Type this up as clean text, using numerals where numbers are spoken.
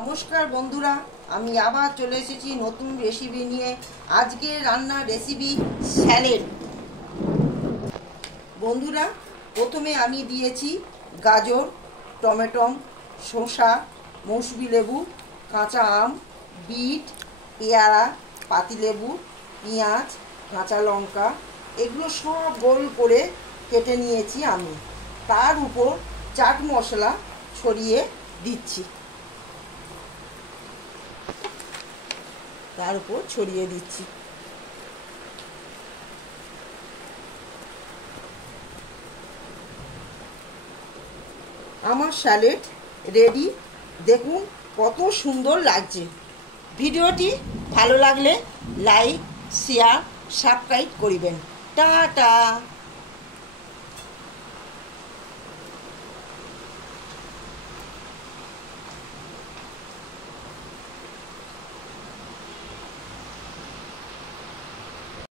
নমস্কার বন্ধুরা, আমি আবার চলে এসেছি নতুন রেসিপি নিয়ে। আজকে রান্নার রেসিপি স্যালাড। বন্ধুরা, প্রথমে আমি দিয়েছি গাজর, টমেটো, শসা, মৌসুমী লেবু, কাঁচা আম, বিট, পেয়ারা, পাতিলেবু, পেঁয়াজ, কাঁচা লঙ্কা, এগুলো সব গোল করে কেটে নিয়েছি আমি। তার উপর চাট মশলা ছড়িয়ে দিচ্ছি। আমার স্যালাড রেডি। দেখুন কত সুন্দর লাগছে। ভিডিওটি ভালো লাগলে লাইক, শেয়ার, সাবস্ক্রাইব করিবেন। টাটা।